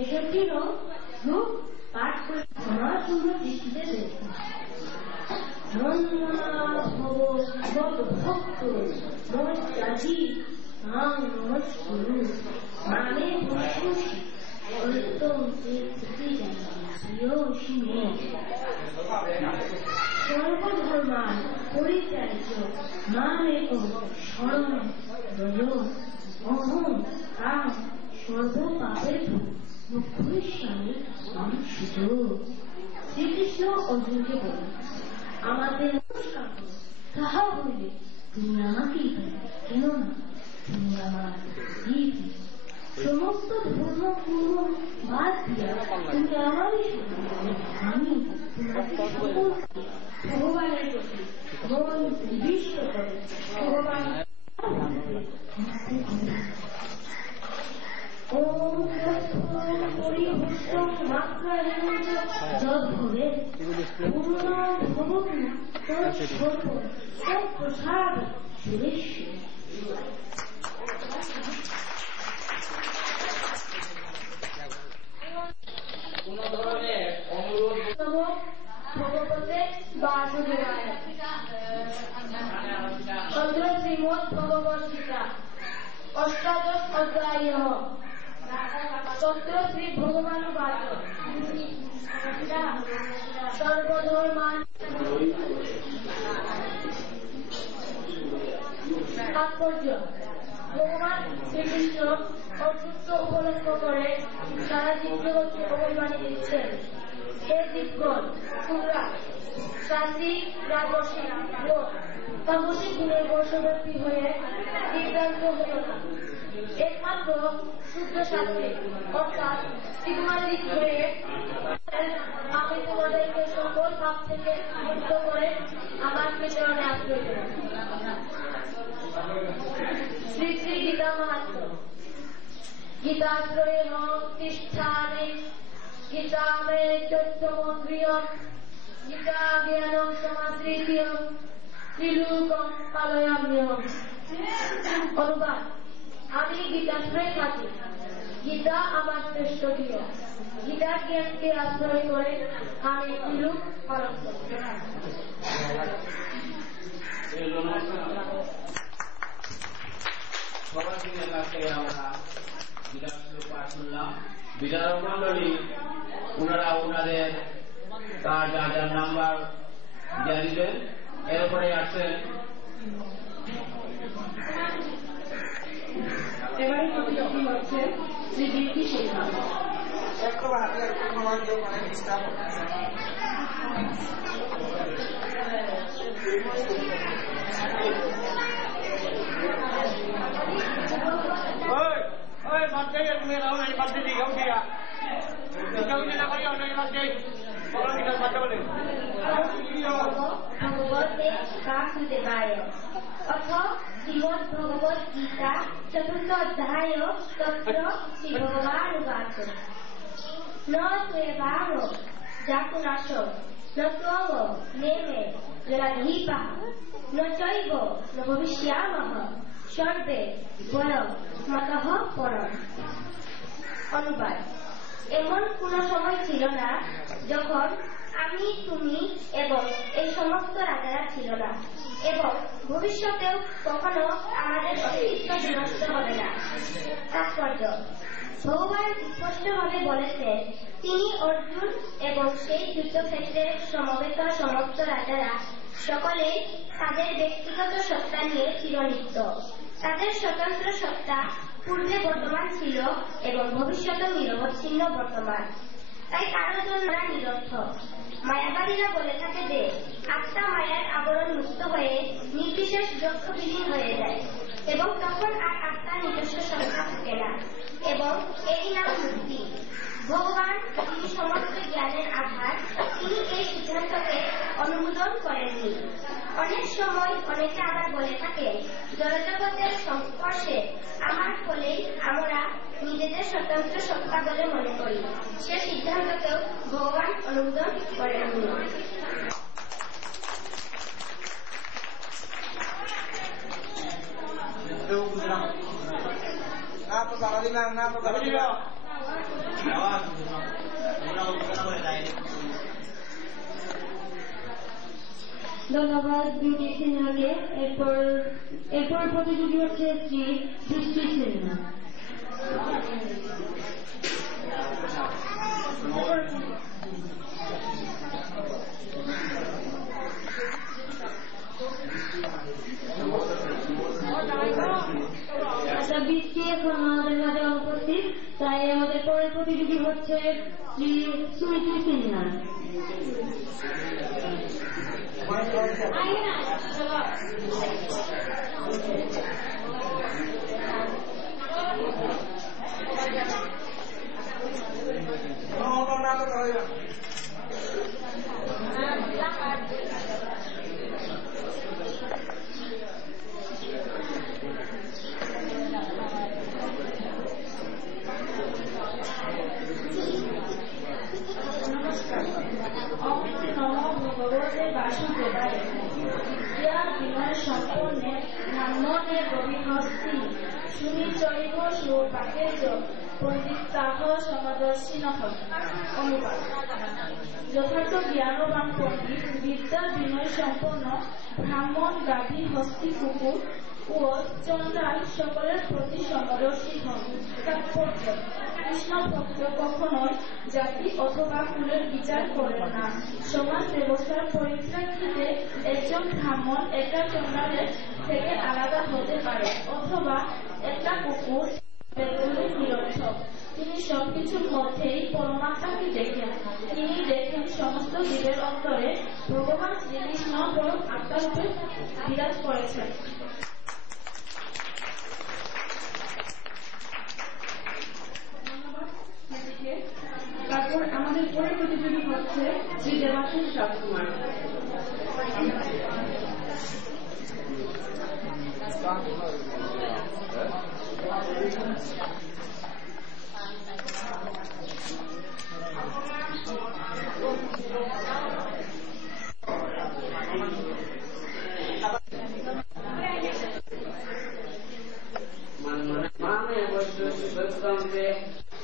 এসবটিরও রূপ পাঠ করে ক্ষমা সুন্দর দৃষ্টিতে দেখুন। ভক্ত মজি নমস্কুরু মানে বসুষি সর্বধর্মান পরিত্যাজ্য মানে স্মরণ অহং কাম সর্বপাপের মুখ্যস্বামী সংসিত। শ্রীকৃষ্ণ অর্জুনকে বলেন, আমাদের নমস্কার করো, তাহা হইলে তুমি আমাকেই পাবে, কেননা তুমি আমার জীব। সমস্ত ধর্ম পূর্ব বাদ দিয়া তুমি আমারই আমি তোমাকে সকলকে ভগবানের প্রতি মন নিবিষ্ট করে ভগবান প্রসাদ সুরেশ্বর। কোন ধরনের অনুরোধ ভগবতে বাসুদেবায় চন্দ্র শ্রীমদ ভগবত গীতা অষ্টাদশ অধ্যায় চন্দ্র শ্রী ভগবানুবাদ সর্বধর্মান তাৎপর্য। ভগবান শ্রীকৃষ্ণ অসুস্থ উপলক্ষ করে সারা জীবজগৎকে অবমানি দিচ্ছেন। হে জীবগণ, তোমরা সাত্বিক, রাজসিক ও তামসিক গুণের বশবর্তী হয়ে বিভ্রান্ত হল না। একমাত্র শুদ্ধ সাত্বিক অর্থাৎ সিগমালিক হয়ে আমি তোমাদেরকে সকল পাপ থেকে মুক্ত করে আমার পেছনে আশ্রয় দেব। শ্রী শ্রী গীতা মাহাত্ম্য। গীতাশ্রয়ে তিষ্ঠানে গীতা মে চৈত্রমন্দ্রিয়ম গীতা জ্ঞানম সমাদৃতিয়ম ত্রিলোকম পালয়াম্যহম। অনুবাদ: আমি গীতাশ্রয়ে থাকি, গীতা আমার শ্রেষ্ঠ প্রিয়, গীতার জ্ঞানকে আশ্রয় করে আমি ত্রিলোক পালন করি। সবার কাছে আমরা বিরাট পাঠ শুনলাম। বিচারক মন্ডলী ওনারা ওনাদের তার যা যার নাম্বার দিয়ে দিবেন। এরপরে আসছেন এবারে হচ্ছে শ্রী বীরকি সিংহা। ভগবতে বাসুদেবায় অথ শ্রীমদ্ ভগবত গীতা চতুর্থ অধ্যায় তত্র শ্রী ভগবানুবাচ ন ত্বেবাং জাতুনাশ ন ত্বং নেমে জরাধীপঃ ন চৈব ন ভবিষ্যামঃ সর্বে বয়ম মতঃ পরম। অনুবাদ: এমন কোন সময় ছিল না যখন আমি, তুমি এবং এই সমস্ত রাজারা ছিল না, এবং ভবিষ্যতেও কখনো আমাদের অস্তিত্ব বিনষ্ট হবে না। তাৎপর্য: ভগবান স্পষ্টভাবে বলেছেন, তিনি অর্জুন এবং সেই যুদ্ধক্ষেত্রে সমবেত সমস্ত রাজারা সকলেই তাদের ব্যক্তিগত সত্তা নিয়ে চিরনিত্য। তাদের স্বতন্ত্র সত্তা পূর্বে বর্তমান ছিল এবং ভবিষ্যতে নিরবচ্ছিন্ন বর্তমান। তাই কারোর জন্য নিরর্থক। মায়াবাদীরা বলে থাকে যে আত্মা মায়ার আবরণ মুক্ত হয়ে নির্বিশেষ ব্রহ্মবিলীন হয়ে যায় এবং তখন আর আত্মার নিজস্ব সংখ্যা থাকে না, এবং এই নাম মুক্তি। ভগবান, তিনি সমস্ত জ্ঞানের আধার, তিনি এই সিদ্ধান্তকে অনুমোদন করেননি। অনেক সময় অনেকে আবার বলে থাকে, জড়জগতের সংস্পর্শে আমার ফলেই আমরা নিজেদের স্বতন্ত্র সত্তা বলে মনে করি। সে সিদ্ধান্তকেও ভগবান অনুমোদন করেননি। ধন্যবাদ বিউটি সিনহাকে। এরপর প্রতিযোগী হচ্ছে শ্রী বৃষ্টি সিনহা। আচ্ছা, বৃষ্টি এখন আমাদের মাঝে অনুপস্থিত, তাই আমাদের পরের প্রতিযোগী হচ্ছে শ্রী সুমিত্রি সিনহা। যথার্থ জ্ঞানবান পণ্ডিত, বিদ্যা বিনয় সম্পন্ন ব্রাহ্মণ, গাভী, হস্তি, কুকুর ও চন্দ্রাল সকলের প্রতি সমদর্শী হন। তাৎপর্য: কৃষ্ণ ভক্ত কখনোই জাতি অথবা কুলের বিচার করেন না। সমাজ ব্যবস্থার পরিপ্রেক্ষিতে একজন ব্রাহ্মণ একটা চন্দ্রালের থেকে আলাদা হতে পারে, অথবা একটা কুকুর নিরর্থক। তিনি সবকিছুর মধ্যেই পরমাত্মাকে দেখেন। তিনি দেখেন সমস্ত জীবের অন্তরে ভগবান শ্রীকৃষ্ণ পরম আত্মারূপে বিরাজ করেছেন। তারপর আমাদের পরের প্রতিযোগী হচ্ছে শ্রী দেবাশিস রাজকুমার।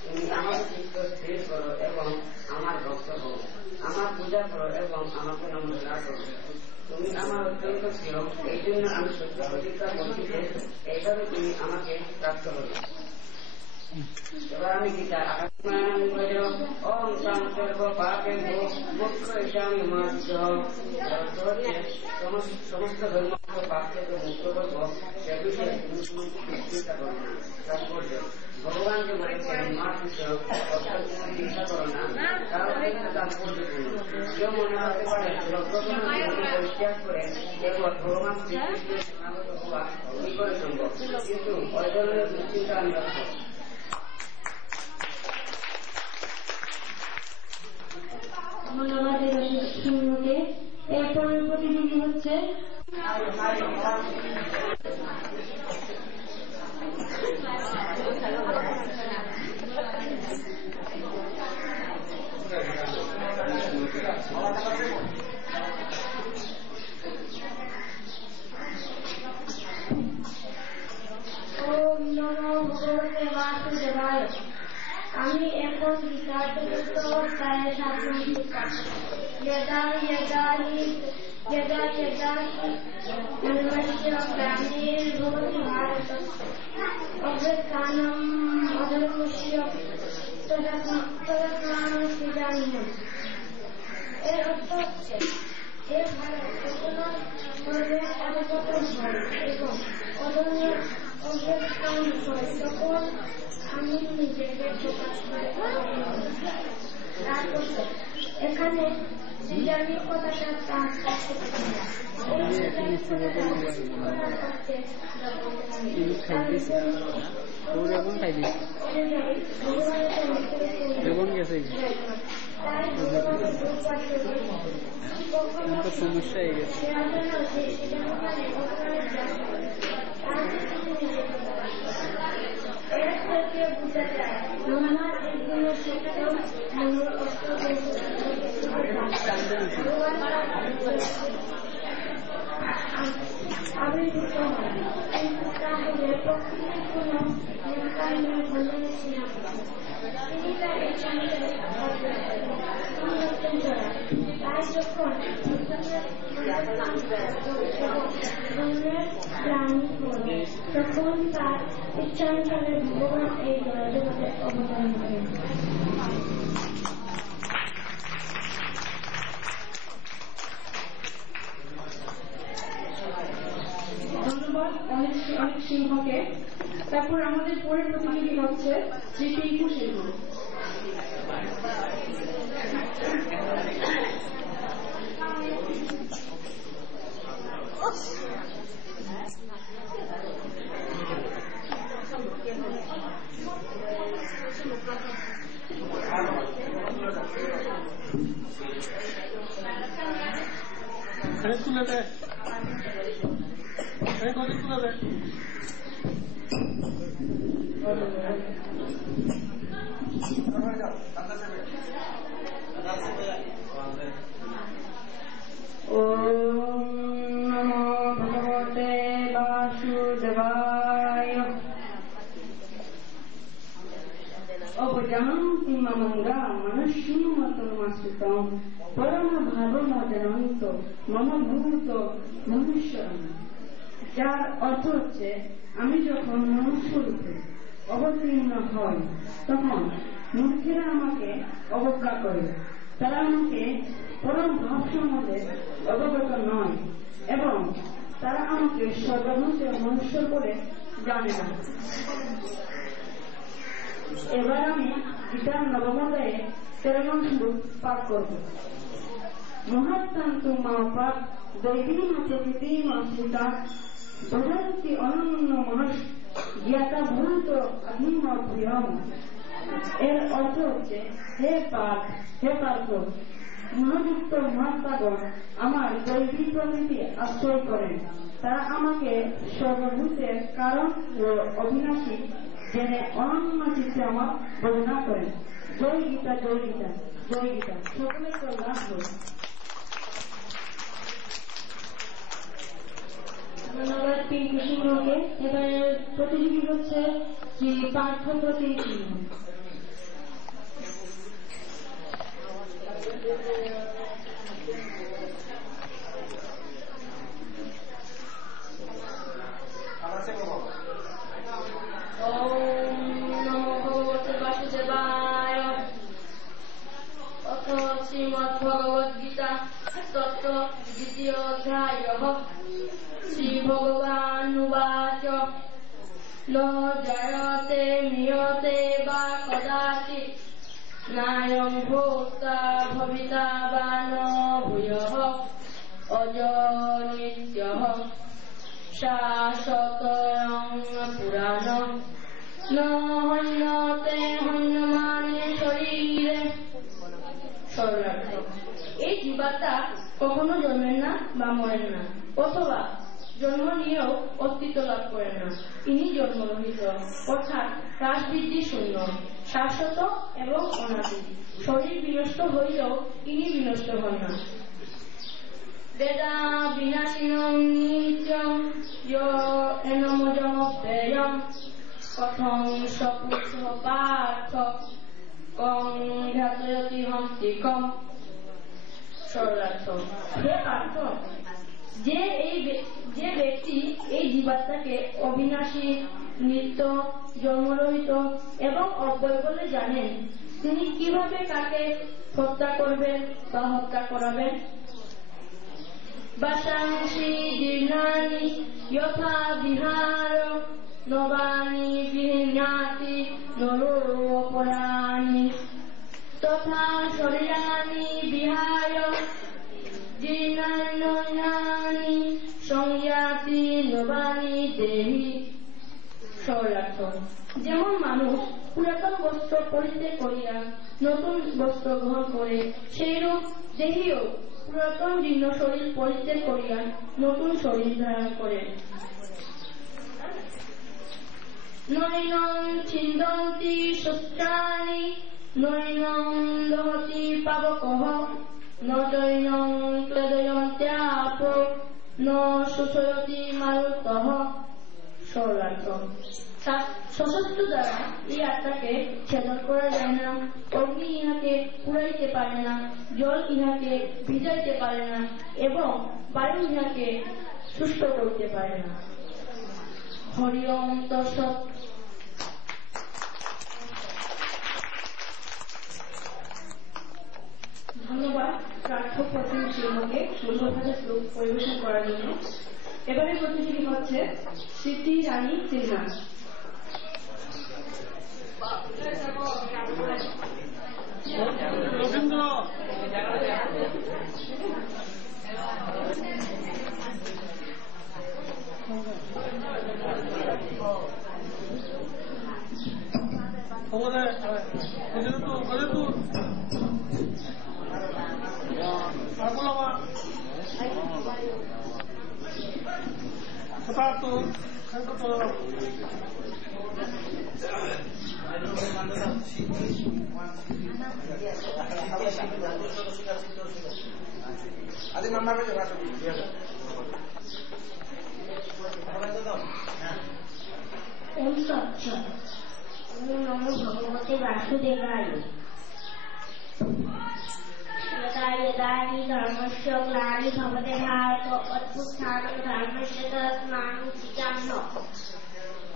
তুমি আমাকে চিত্ত স্থির করো এবং আমার ভক্ত হও, আমার পূজা করো এবং আমাকে নমস্কার করো। তুমি আমার অত্যন্ত প্রিয়, এই জন্য আমি সত্য প্রতিজ্ঞা করছি যে এইভাবে তুমি আমাকে প্রাপ্ত করো। এবার আমি গীতা ওম সংসর্গ পাপে মুখ্য হিসাবে সমস্ত ধর্ম পাপ থেকে মুক্ত করবো, সে বিষয়ে তুমি চিন্তা করো না। তাৎপর্য: ভগবান যে বলেছেন মা পুত্র চিন্তা করো না, কারণ এটা তাৎপর্যপূর্ণ। কেউ মনে হতে পারে পরিত্যাগ করে কেবল ভগবান শ্রীকৃষ্ণের শরণাগত হওয়া কি করে সম্ভব, কিন্তু ওই ধরনের দুশ্চিন্তা আমি রাখবো। ধন্যবাদ সিংহকে। এরপরের প্রতিযোগী হচ্ছে ওম নমো ভগবতে বাসুদেবায়। আমি এখন গীতা চতুর্থ অধ্যায়ের 7 নম্বর পাঠ। यदा यदा हि धर्मस्य ग्लानिर्भवति भारत अभ्युत्थानम् अधर्मस्य तदात्मानं सृजाम्यहम्। এর অর্থ হচ্ছে, এ ভারত যখন ধর্মের অধঃপতন হয় এবং অধর্মের অভ্যুত্থান হয়, তখন আমি নিজেকে প্রকাশ করে। এখানে সৃজনের কথাটা তার কাছে সমস্যা হয়ে গেছে। আবির্ভূত হয়, কিন্তু তাহলে প্রকৃতির কোন বায়ুর বললেন তিনি তার এক সংসারে তাই যখন প্রাণী হল তখন তার ইচ্ছানুসারে ভগবান এই জগতে অবদান করেন। ধন্যবাদ অনেক সিংহকে। তারপর আমাদের পরের প্রতিযোগী হচ্ছে শ্রী টিঙ্কু সিংহ। তুলে দে, তুলে দে। ওম নমো ভগবতে বাসুদেবায়। অবজানন্তি মমঙ্গা মনুষ্যমতমাশ্রিতম পরম ভাবমজনন্ত মম ভূত মনুষ্যম। যার অর্থ হচ্ছে আমি যখন মনুষ্যরূপে অবতীর্ণ হই তখন মূর্খেরা আমাকে অবজ্ঞা করে, তারা আমাকে পরম ভাব সম্বন্ধে অবগত নয় এবং তারা আমাকে সর্বভূতে মনুষ্য করে জানে না। এবার আমি গীতার নবম অধ্যায়ে 13 নং শ্লোক পাঠ করব। মহাত্মান্তু মাপাত দৈবীম প্রকৃতিম আশ্রিতা বদন্তি অনন্য মনস জ্ঞাতা ভূত অধীম প্রিয়ম। এর অর্থ হচ্ছে হে পার্থ, মনোযুক্ত মহাত্মাগণ আমার দৈবী প্রকৃতি আশ্রয় করেন, তারা আমাকে সর্বভূতের কারণ ও অবিনাশী জেনে অনন্য চিত্তে আমার বর্ণনা করেন। জয় গীতা, জয় গীতা, জয় গীতা। সকলের কল্যাণ হোক। ধন্যবাদ টিঙ্কু সিংহকে। এবারে প্রতিযোগী হচ্ছে শ্রী পার্থ প্রতীক সিংহ। ওম নমো ভগবতে বাসুদেবায়। অথ শ্রীমদ্ ভগবদ গীতা তত্ত্ব দ্বিতীয় অধ্যায়। শ্রী ভগবানুবাচ ন জায়তে মিয়তে বা কদাচিৎ নায়ং ভোক্তা ভবিতা বা ন ভূয়ঃ অজো নিত্যঃ শাশ্বতং পুরাণং ন হন্যতে হন্যমানে শরীরে। সরলার্থ: এই জীবাত্মা কখনো জন্মেন না বা মরেন না, অথবা জন্ম নিয়েও অস্তিত্ব লাভ করেন না। ইনি জন্মরহিত, অর্থাৎ হ্রাস বৃদ্ধি শূন্য, শাশ্বত এবং অনাদি। শরীর বিনষ্ট হইলেও ইনি বিনষ্ট হন না। বেদা বিনাশিনং নিত্যং এনমজমব্যয়ং কথং সপুত্র পার্থ কং ধ্যাতয়তি হন্তিকম। সরলার্থ: হে পার্থ, যে ব্যক্তি এই জীবাত্মাকে অবিনাশী, নিত্য, জন্মরহিত এবং অব্যয় বলে জানেন, তিনি কিভাবে কাকে হত্যা করবেন বা হত্যা করাবেন? বাসাংসি জীর্ণানি যথা বিহার নবানি বিহীনাতি নরোপরাণি তথা শরীরানি বিহায় জীর্ণানি সংয়াতি নবানি দেহি। সরলার্থ: যেমন মানুষ পুরাতন বস্ত্র পরিত্যাগ করিয়া নতুন বস্ত্র গ্রহণ করে, সেইরূপ দেহিও পুরাতন জীর্ণ শরীর পরিত্যাগ করিয়া নতুন শরীর ধারণ করে। নৈনং ছিন্দন্তি শস্ত্রাণি নৈনং দহতি পাবকঃ ন চৈনং ক্লেদয়ন্ত্যাপ ন শোষয়তি মারুতঃ। সরলার্থ: সশস্ত্র দ্বারা এই আত্মাকে ছেদন করা যায় না, অগ্নি ইহাকে পুড়াইতে পারে না, জল ইহাকে ভিজাইতে পারে না এবং বায়ু ইহাকে সুস্থ করতে পারে না। হরি ওম তৎসৎ। ধন্যবাদ প্রার্থক প্রতিনিধি সিংহকে সুন্দরভাবে শ্লোক পরিবেশন করার জন্য। এবারে প্রতিযোগী হচ্ছে স্মৃতি রানী সিনহা। রবীন্দ্র ওম তৎসৎ। ওম নমো ভগবতে বাসুদেবায়। यदा यदा हि धर्मस्य ग्लानिर्भवति भारत अभ्युत्थानं धर्मस्य तदात्मानं सृजाम्यहम्।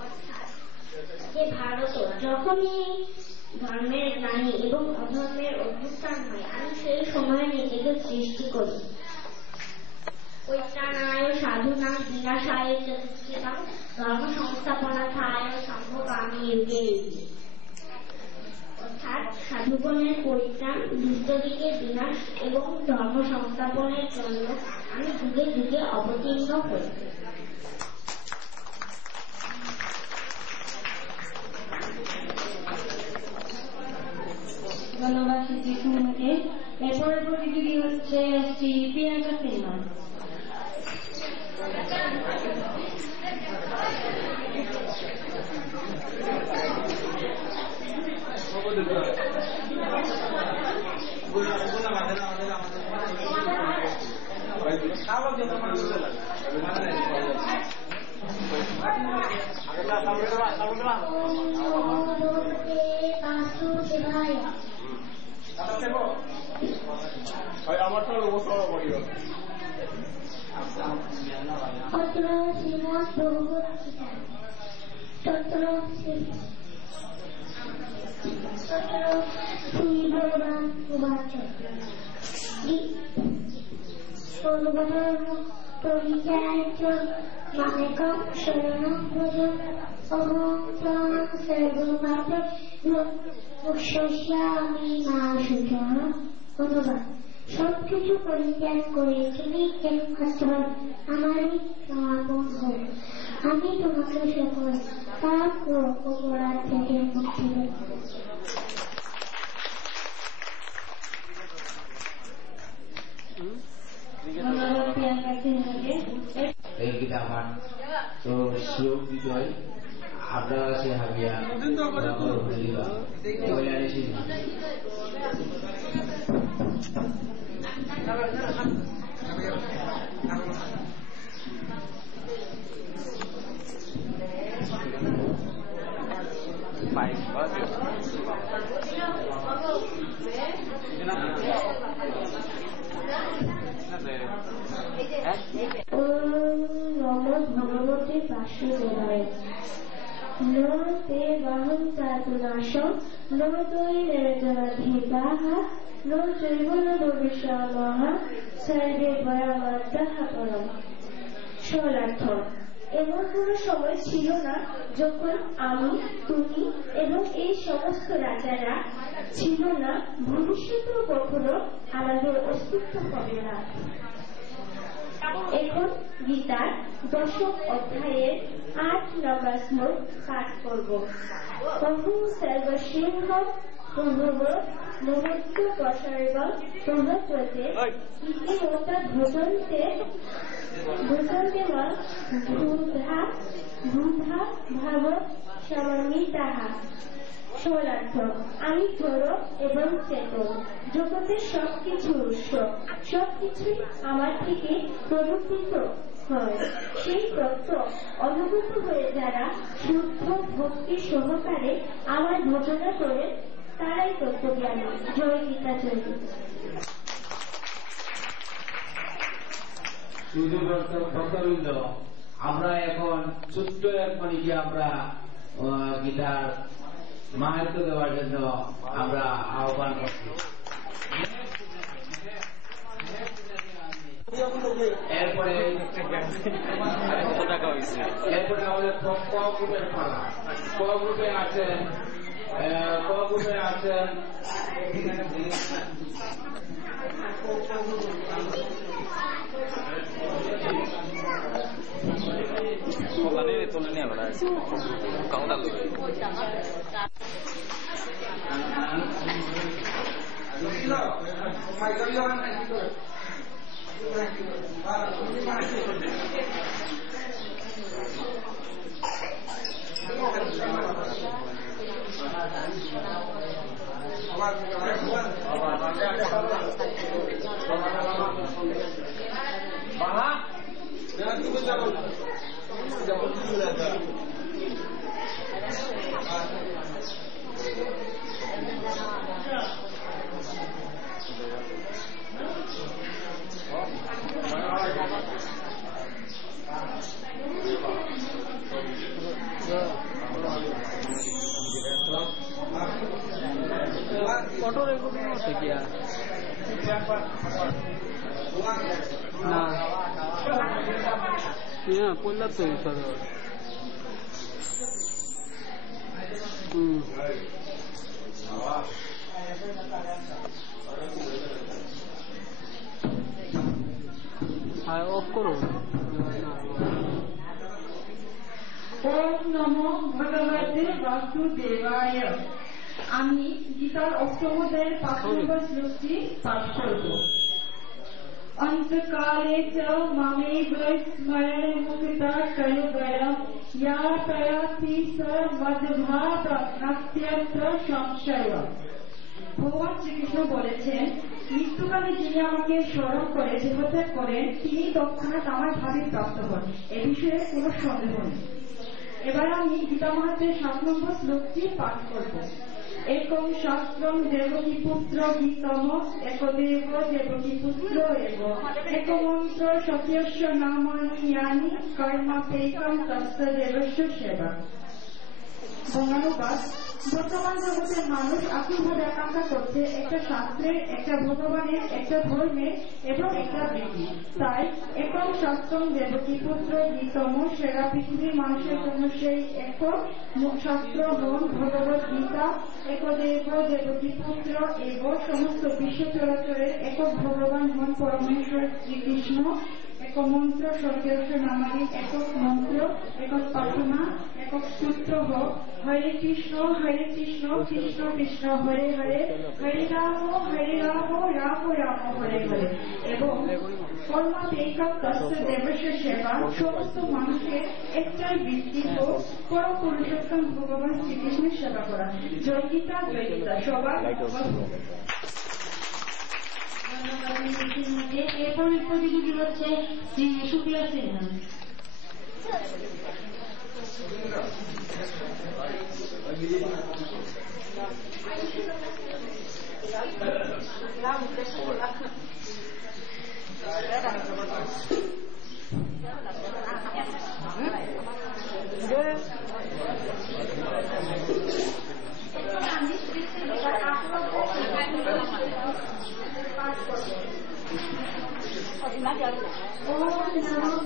অর্থাৎ যে ভারত যখনই ধর্মের গ্লানি এবং অধর্মের অভ্যুত্থান হয় আমি সেই সময় নিজেকে সৃষ্টি করি। পরিত্রাণায় সাধুনাং বিনাশায় চ দুষ্কৃতাং ধর্ম সংস্থাপনার্থায় সম্ভবামি যুগে যুগে। অর্থাৎ সাধুগণের পরিত্রাণ, দুষ্টদিকের বিনাশ এবং ধর্ম সংস্থাপনের জন্য আমি যুগে যুগে অবতীর্ণ হই। ধন্যবাদ শ্রী সিনহাকে। এরপরে প্রতিযোগী হচ্ছে শ্রী প্রিয়াঙ্কা সিনহা। অত্র শ্রীমদ্ ভগবদ্ গীতা তত্র শ্রী ভগবান উবাচ সর্বধর্ম পরিত্যাজ্য মামেকং শরণং ব্রজ অহং ত্বাং সর্বপাপেভ্যো মোক্ষয়িষ্যামি মা শুচঃ। অনুবাদ: সবকিছু পরিত্যাগ করে তুমি একমাত্র আমারই সমাপন হও, আমি তোমাকে সকল পাপ ও অপরাধ থেকে মুক্তি দেব। ধন্যবাদ প্রিয়াঙ্কা সিনহাকে। এই গীতা পাঠ তো শ্লোক বিজয় আপনার কাছে হাবিয়া ওম নমো ভগবতে বাসুদেবায়। नो ते वाहं सातुनाशं नो तोयि निर्जनधीताः नो चैव न भविष्यामः सर्वे भयावन्तः परम्। শরণার্থ: এমন কোন সময় ছিল না যখন আমি, তুমি এবং এই সমস্ত রাজারা ছিল না, ভবিষ্যতেও কখনো আমাদের অস্তিত্ব হবে না। এখন গীতার 10ম অধ্যায়ের 8 নম্বর শ্লোক পাঠ করব। অহং সর্বসিংহ প্রভব মহত্ব প্রসর্গ প্রভজ্যতে ইতি মোতা ভজন্তে মা বুধা ভাব সমন্বিতাঃ। শরণার্থ: আমি জড় এবং চেতন, জগতের সবকিছুর উৎস, সবকিছুই আমার থেকে প্রবর্তিত হয়। সেই তত্ত্ব অনুভূত হয়ে যারা শুদ্ধ ভক্তি সহকারে আমার ভজনা করে তারাই তত্ত্বজ্ঞানী। জয় গীতা, জয় গীতা। ভক্তবৃন্দ, আমরা এখন ছোট্ট এক মণিকে আমরা গীতার মাহাত্ম্য দেওয়ার জন্য আমরা আহ্বান করছি। এরপরে আমাদের ক গ্রুপের পালা। ক গ্রুপে আছেন ওম নমো ভগবতে বাসুদেবায়। আমি গীতার অষ্টম অধ্যায়ের 5 নম্বর শ্লোকটি পাঠ করব। অন্তকালে চ মামেব স্মরণে মুক্তা কলুবরম ইয়া প্রয়াতি স মদ্ভাব নাস্ত্যত্র সংশয়। ভগবান শ্রীকৃষ্ণ বলেছেন, মৃত্যুকালে যিনি আমাকে স্মরণ করে দেহত্যাগ করেন তিনি তৎক্ষণাৎ আমার ভাবে প্রাপ্ত হন, এ বিষয়ে কোনো সন্দেহ নেই। এবার আমি গীতা মাহাত্ম্যের 7 নম্বর শ্লোকটি পাঠ করব। একম শাস্ত্রম দেবকী পুত্র গীতম একদেব দেবকী পুত্র এব একমন্ত্র সত্যস্য নামানি ইয়ানি কর্মাপেকম তস্য দেবস্য সেবা। বঙ্গানুবাদ: বর্তমান জগতের মানুষ আকুলভাবে আকাঙ্ক্ষা করছে একটা শাস্ত্রের, একটা ভগবানের, একটা ধর্মের এবং একটা বৃত্তি। তাই একম শাস্ত্রম দেবকী পুত্র গীতম, সেরা পৃথিবীর মানুষের জন্য সেই একক শাস্ত্র মন ভগবত গীতা, একদেব দেবকী পুত্র এব সমস্ত বিশ্ব চরাচরের একক ভগবান মন পরমেশ্বর শ্রীকৃষ্ণ, এক মন্ত্র সত্যস্য নামানি, একক মন্ত্র, একক প্রার্থনা, একক সূত্র হোক হরে কৃষ্ণ কৃষ্ণ কৃষ্ণ হরে হরে, হরে রাম রাম রাম হরে হরে এবং কর্মাপেকম তস্য দেবস্য সেবা। সমস্ত মানুষের একটাই বৃত্তি হোক পরম পুরুষোত্তম ভগবান শ্রীকৃষ্ণের সেবা করা। জয় গীতা, জয় গীতা। সবার এরপরের প্রতিযোগী হচ্ছে শ্রী সুপ্রিয়া সিনহা।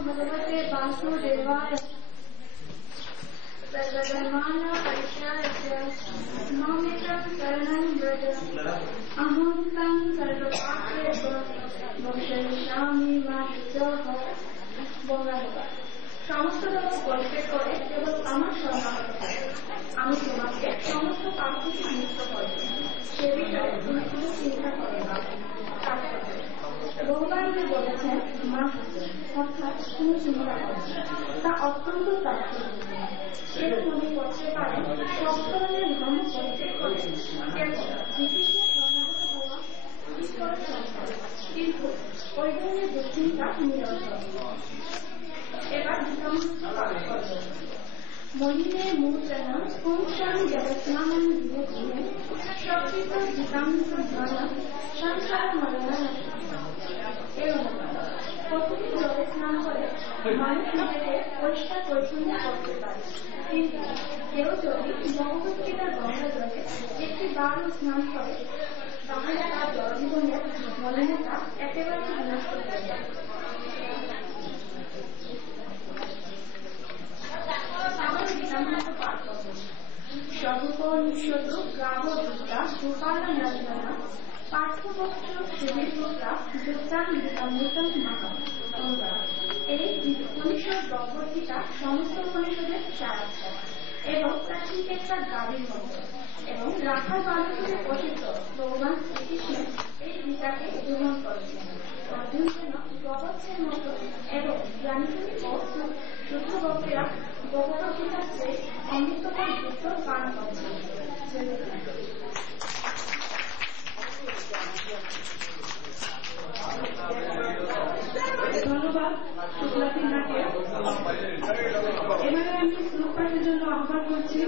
भगवते वासुदेवाय सर्वधर्मान् परित्याज्य मामेकं शरणं व्रज अहं तं सर्वपापेभ्यो मोक्षयिष्यामि मा शुचः। বঙ্গানুবাদ: সমস্ত ধর্ম পরিত্যাগ করে কেবল আমার শরণাগত আমি তোমাকে সমস্ত পাপ থেকে মুক্ত করব, সে বিষয়ে তুমি কোনো চিন্তা করো না। ভগবান বলেছেন মা অর্থাৎ কোনো চিন্তা করে তা অত্যন্ত তাৎপর্য। এর মনে করতে পারেন সব ধরনের ধর্ম পরিত্যাগ করে কেবল শ্রীকৃষ্ণের শরণাগত হওয়া ঈশ্বরের সংসার, কিন্তু ওই ধরনের দুশ্চিন্তা নিরন্তর। পছন্দ করতে পারে, কিন্তু কেউ যদি ভগবদ্গীতার গঙ্গা জলে একটি বার স্নান করে তাহলে তার জলজীবনের মলিনতা একেবারে নষ্ট হয়ে যায়। তাহলে গীতামন্ত্র পাঠ করব। সর্বপরিষদ গ্রাহবিদ্যা গোপালনন্দনা পাঠ্যপত্র সুবিধা যোগদান গীতামৃতম মাতা। এই উপনিষদ ভগবদ্গীতা সমস্ত উপনিষদের সারাংশ এবং প্রাচীন একটা দাবির মন্ত্র এবং রাখার বালকের প্রসিদ্ধ ভগবান শ্রীকৃষ্ণ এই গীতাকে গ্রহণ করেছেন। অর্জুন যেন প্রবচ্ছের মতো এবং জ্ঞানী ও শুদ্ধ ভক্তেরা ভগবদ্গীতার চেয়ে অমৃতময় যুক্ত পান করছেন। ধন্যবাদ শুক্লা সিনহাকে। এবারে আমি শ্লোক পাঠের জন্য আহ্বান করছি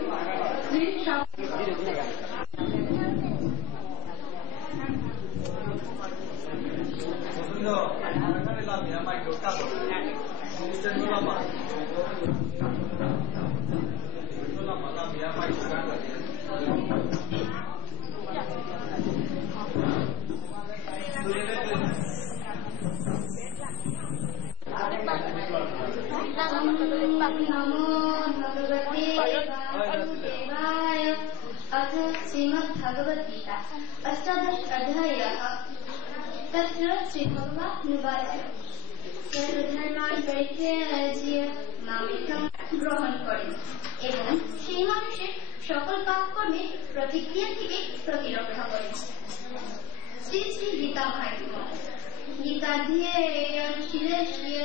শ্রী नमो भगवते वासुदेवाय। अथ श्रीमद्भगवद्गीता अष्टादश अध्यायः। तत्र श्रीभगवानुवाच सर्वधर्मान् परित्यज्य मामेकं গ্রহণ করেন এবং সেই মানুষের সকল পাপকর্মে প্রতিক্রিয়া থেকে প্রতিরক্ষা করেন। শ্রী শ্রী গীতা মাহাত্ম্য। गीताध्येयं शिलस्य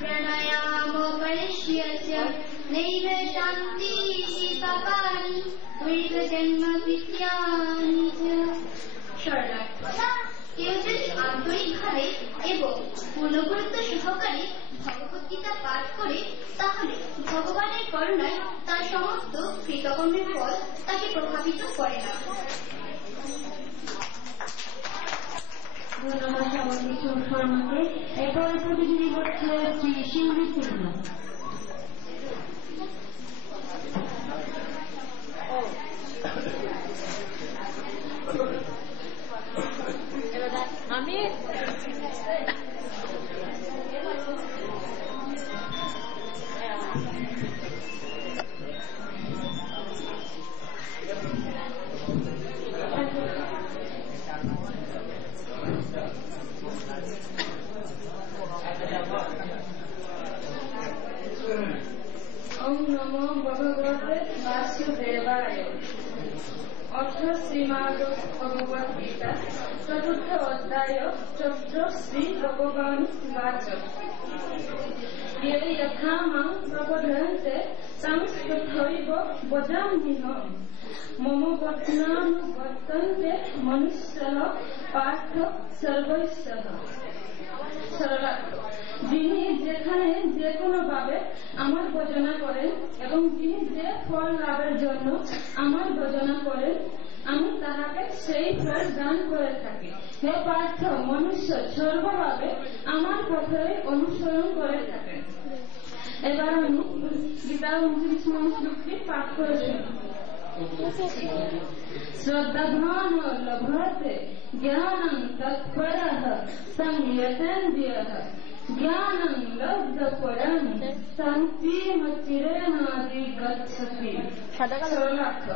प्राणायामोपनिषस्य नैव शान्तिः पापानि दुर्जन्मविद्यानि च। शरणार्थ। কেউ যদি আন্তরিকভাবে এবং পূর্ণ গুরুত্ব সহকারে ভগবদ্গীতা পাঠ করে তাহলে ভগবানের করুণায় তার সমস্ত কৃতকর্মের ফল তাকে প্রভাবিত করে না। ধন্যবাদ সবাইকে শর্মাকে। এরপরে প্রতিযোগী করছে শ্রী শিউলি সিনহা। আমি ओम नमो भगवते वासुदेवाय। अथ श्रीमद्भगवद्गीता चतुर्थ अध्याय तत्र श्री भगवानुवाच ये यथा मां प्रपद्यन्ते तं तथैव वदाम्यहम्। मम वचनानुवर्तन्ते मनुष्यः पार्थ सर्वैः। सरलार्थ। যিনি যেখানে যে কোনো ভাবে আমার ভজনা করেন এবং যিনি যে ফল লাভের জন্য আমার ভজনা করেন আমি তাহাকে সেই ফল দান করে থাকি। হে পার্থ, মনুষ্য সর্বভাবে আমার পথে অনুসরণ করে থাকেন। এবার আমি গীতার 29 শ্লোকটি পাঠ করেছি। শ্রদ্ধাভান লভতে জ্ঞানং তৎপরঃ সংযতেন্দ্রিয়ঃ জ্ঞানং লব্ধপরং শান্তিমচিরেণাধিগচ্ছতি। সরলার্থ।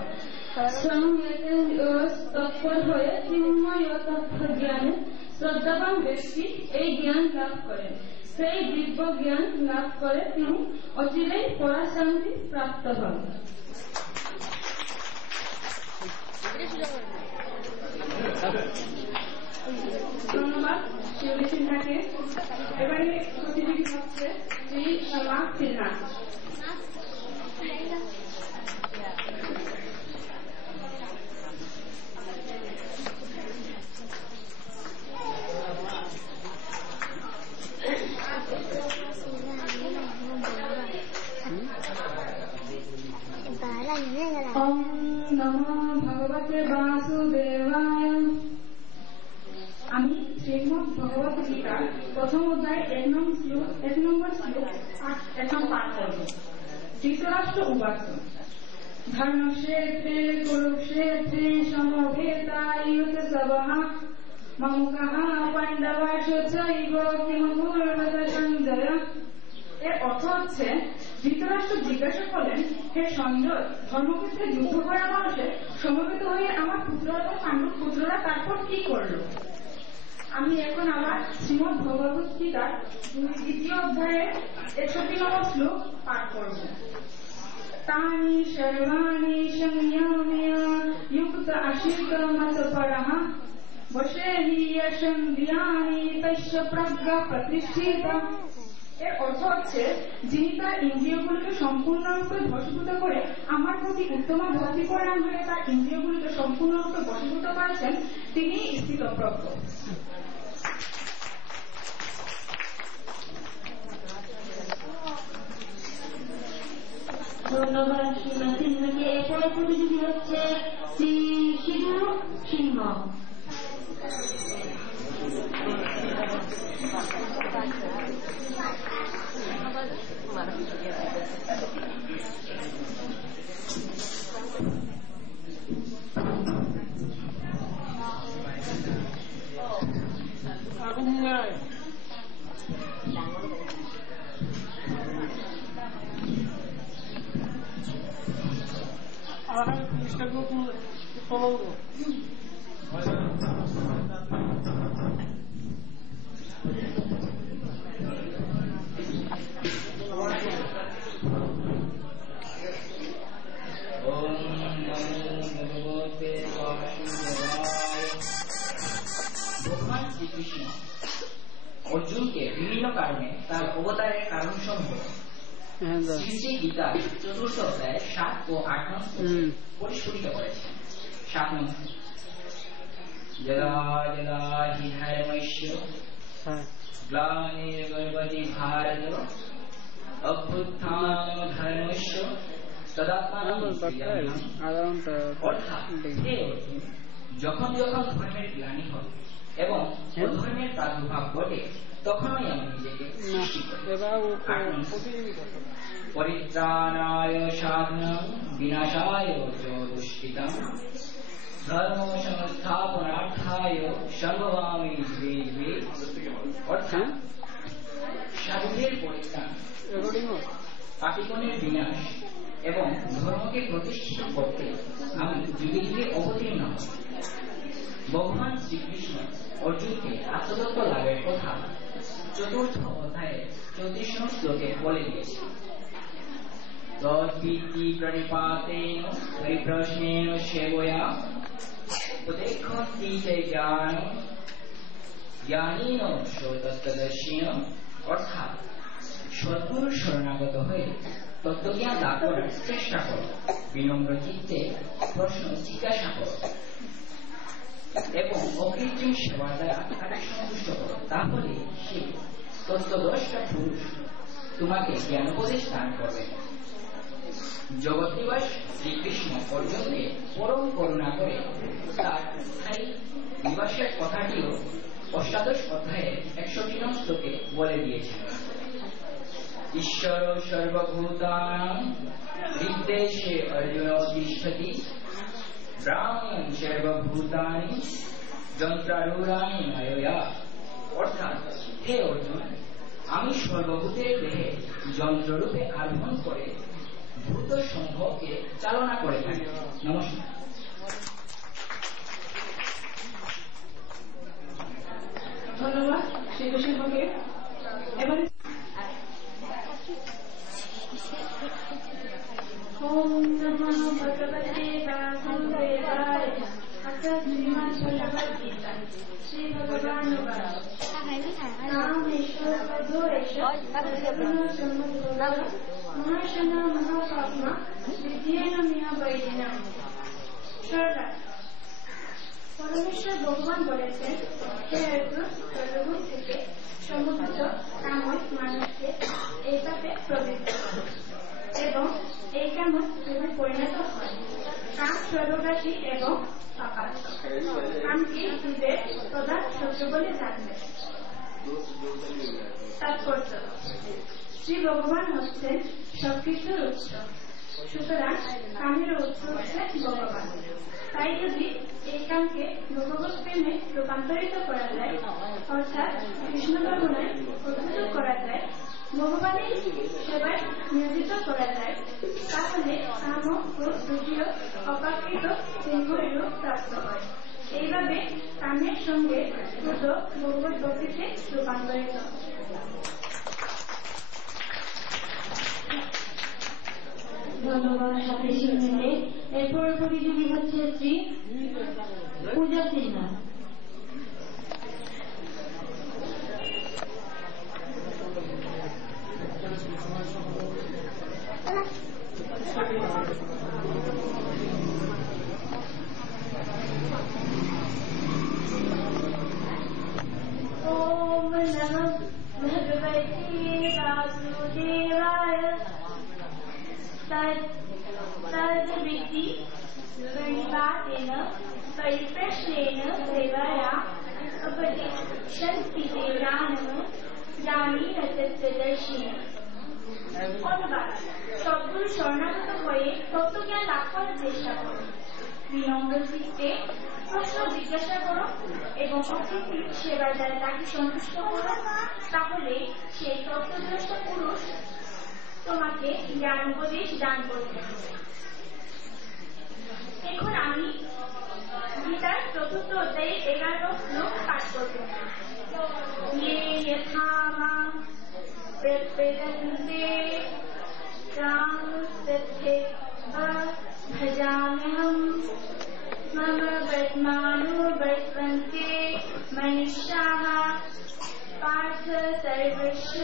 সংযতেন্দ্রিয় তৎপর হয়ে চিন্ময় তথ্য জ্ঞানে শ্রদ্ধাবান ব্যক্তি এই জ্ঞান লাভ করেন। সেই দিব্য জ্ঞান লাভ করে তিনি অচিরেই পরাশান্তি প্রাপ্ত হন। ধন্যবাদ শিউলি সিনহাকে। এবারে প্রতিযোগী হচ্ছে শ্রী শ্যামা সিনহা। ओम नमो भगवते वासुदेवाय। আমি শ্রীমদ্ ভগবত গীতা প্রথম অধ্যায় 1 নম্বর শ্লোক এখন পাঠ করব। ধৃতরাষ্ট্র উবাচ ধর্মক্ষেত্রে কুরুক্ষেত্রে সমবেতায়ুত সবঃ মমুখঃ পাণ্ডবাশ্চ চৈব কিমকুর্বত সঞ্জয়। এর অর্থ হচ্ছে ধৃতরাষ্ট্র জিজ্ঞাসা করলেন, হে সঞ্জয়, ধর্মক্ষেত্রে যুদ্ধ করা মানুষে সমবেত হয়ে আমার পুত্ররা ও পাণ্ডব পুত্ররা তারপর কি করলো? আমি এখন আমার শ্রীমদ্ ভগবত গীতার 2য় অধ্যায়ের 61 নম্বর শ্লোক পাঠ করব। তানি সর্বাণি সংযম্য যুক্ত আশিত মতপরঃ বশেহি যশন্দ্রিয়াণি তস্য প্রজ্ঞা প্রতিষ্ঠিতা। এর অর্থ হচ্ছে, যিনি তার ইন্দ্রিয়গুলিকে সম্পূর্ণরূপে বশীভূত করে আমার প্রতি উত্তম ভক্তি পরায়ণ হয়ে তার ইন্দ্রিয়গুলিকে সম্পূর্ণরূপে বশীভূত করেছেন, তিনি স্থিতপ্রজ্ঞ। ধন্যবাদ শ্রীমতী সিনহাকে। এরপরে প্রতিযোগী হচ্ছে শ্রী শিবু সিংহ। অর্জুনকে বিভিন্ন কারণে তার অবতারের কারণ সমূহ শ্রী গীতা 4th অধ্যায়ে 7 ও 8 নং পরিস্ফুটিত করেছেন। 7 নং যদা যদা হি ধর্মস্য গ্লানির্ভবতি ভারত অভ্যুত্থান ধর্মস্য তদাত্মানং সৃজাম্যহম। অর্থাৎ হে অর্জুন, যখন যখন ধর্মের গ্লানি হবে এবং অধর্মের প্রাদুর্ভাব ঘটে, তখনই আমি নিজেকে সৃষ্টি করি। পরিত্রাণায় সাধনাং বিনাশায় চ দুষ্কৃতং ধর্ম সংস্থাপনার্থায় সম্ভবামি যুগে যুগে। অর্থাৎ সাধুদের পরিত্রাণ, পাপিগণের বিনাশ এবং ধর্মকে প্রতিষ্ঠিত করতে আমি যুগে যুগে অবতীর্ণ হই। ভগবান শ্রীকৃষ্ণ অর্জুনকে আত্মতত্ত্ব লাভের কথা 4th অধ্যায়ে 34 নং শ্লোকে বলে দিয়েছে। তদ্বিদ্ধি প্রণিপাতেন পরিপ্রশ্নেন সেবয়া উপদেক্ষন্তি তে জ্ঞানীন তত্ত্বদর্শীন। অর্থাৎ সদ্গুরুর শরণাগত হয়ে তত্ত্বজ্ঞান লাভ করার চেষ্টা করো, বিনম্র চিত্তে প্রশ্ন জিজ্ঞাসা করো এবং অকৃত্রিম সেবার দ্বারা তাকে সন্তুষ্ট করো। তাহলে সে তত্ত্বদ্রষ্টা পুরুষ তোমাকে জ্ঞানোপদেশ দান করবে। জগৎনিবাস শ্রীকৃষ্ণ অর্জুনকে পরম করুণা করে তার স্থায়ী নিবাসের কথাটিও 8th অধ্যায়ে 61 নং শ্লোকে বলে দিয়েছেন। ঈশ্বর সর্বভূতানাং হৃদ্দেশে অর্জুন তিষ্ঠতি ব্রাহ্মণ সর্বভূতানি যন্ত্রারূঢ়ানি মায়য়া। অর্থাৎ হে অর্জুন, আমি সর্বভূতের দেহে যন্ত্ররূপে আরোহণ করে ভূত সমূহকে চালনা করে থাকি। নমস্কার। ধন্যবাদ শিবু সিংহকে। এবার ওম নমো ভগবতে বাসুদেবায়। শ্রীমদ্ ভগবদ গীতা শ্রী ভগবানুবাচ নামেশ্বর পদো এষ মহাশন মহাপাত্মা বিদ্যেন মিয়া বৈদিনা। পরমেশ্বর ভগবান বলেছেন, হে অর্জুন, সর্বভূত থেকে সমুদ্র কাময় মানুষকে এই পাপে প্রবৃত্ত করে এবং এই কাময় তুমি পরিণত হয়। কাম সর্বগ্রাসী এবং পাপাত্মক। কামকে জীবের প্রধান শত্রু বলে জানবে। তাৎপর্য: শ্রী ভগবান হচ্ছেন সবকিছুর উৎস, সুতরাং কামের উৎস হচ্ছে ভগবান। তাই যদি এই কামকে ভগবত প্রেমে রূপান্তরিত করা যায়, অর্থাৎ কৃষ্ণ ভাবনায় উদ্বুদ্ধ করা যায়, ভগবানের সেবায় নিয়োজিত করা যায়, তাহলে কাম ও দুটিও অপাকৃত চিহ্নের রূপ প্রাপ্ত হয়। এইভাবে কামের সঙ্গে ক্রোধ ভগবত ভক্তিতে রূপান্তরিত। ধন্যবাদ সাথে সিংহকে। এরপর প্রতিযোগী হচ্ছে শ্রী পূজা সিনহা। ओम नमः भगवते वासुदेवाय। तद्विधि प्रणिपातेन परिप्रश्नेन सेवया उपदिशन्ति देवानः जानीन तत्त्वदर्शिनः। অনুবাদ: সদ্গুরু শরণাগত হয়ে তত্ত্বজ্ঞান লাভ করার চেষ্টা করো, বিনম্র চিত্তে প্রশ্ন জিজ্ঞাসা করো এবং অতিথির সেবার দ্বারা তাকে সন্তুষ্ট করো, তাহলে সেই তত্ত্বদ্রষ্টা পুরুষ তোমাকে জ্ঞান উপদেশ দান করবে। এখন আমি গীতার ৪র্থ অধ্যায়ে 11 শ্লোক পাঠ করব। ये यथा मां प्रपद्यन्ते तां तथैव भजाम्यहम् मम वर्त्मानुवर्तन्ते मनुष्याः पार्थ सर्वस्य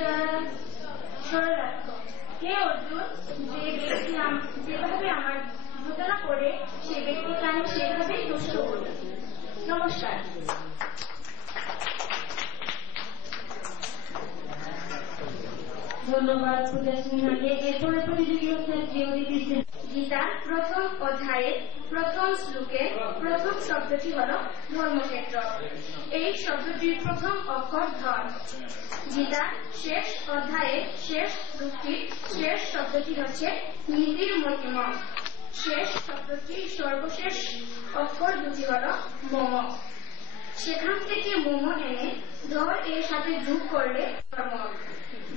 স্মরণার্থ। হে অর্জুন, যে ব্যক্তি যেভাবে আমার ভজনা করে সে ব্যক্তিকে আমি সেভাবেই তুষ্ট করি। নমস্কার। ধন্যবাদ পূজা সিনহাকে। এরপরে প্রতিযোগী হচ্ছে শ্রী অদিতি সিনহা। গীতার ১ম অধ্যায়ের ১ম শ্লোকের প্রথম শব্দটি হল ধর্মক্ষেত্র। এই শব্দটির প্রথম অক্ষর ধর্ম। গীতার শেষ অধ্যায়ের শেষ শ্লোকটির শেষ শব্দটি হচ্ছে নীতির মহিম। শেষ শব্দটির সর্বশেষ অক্ষর দুটি হল মম। সেখান থেকে মম এনে ধর এর সাথে যোগ করলে ধর্ম।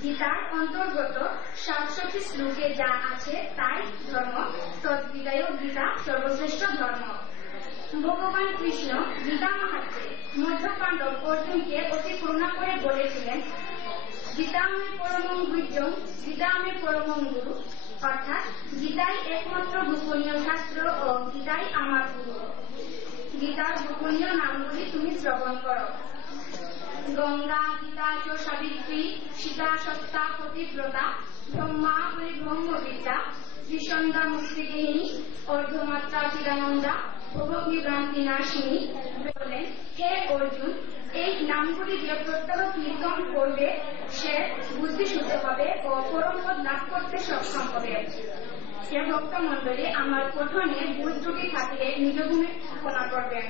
গীতার অন্তর্গত ৬৭ শ্লোকে যা আছে তাই ধর্ম। তদ্গীতায় গীতা সর্বশ্রেষ্ঠ ধর্ম। ভগবান কৃষ্ণ গীতা মাহাত্ম্যে মধ্য পাণ্ডব অর্জুনকে অতি করুণা করে বলেছিলেন, গীতা মে পরমং গুহ্যং, গীতা মে পরমং গুরু, অর্থাৎ গীতাই একমাত্র গোপনীয় শাস্ত্র ও গীতাই আমার গুরু। গীতার গোপনীয় নামগুলি তুমি শ্রবণ করো। গঙ্গা, গীতা চ সাবিত্রী, সীতা সত্তা পতিব্রতা, ব্রহ্মা বলি ব্রহ্মবিদ্যা, ত্রিসন্ধ্যা মুক্তিগৃহিণী, অর্ধমাত্রা চিদানন্দা, ভোগনিভ্রান্তি নাশিনী। বললেন, হে অর্জুন, এই নামগুলি যে প্রত্যহ কীর্তন করবে সে বুদ্ধিশুদ্ধ হবে ও পরমপদ লাভ করতে সক্ষম হবে। সে ভক্ত মন্ডলী আমার কথনে ভুল ত্রুটি থাকলে নিজ গুণে ক্ষমা করবেন।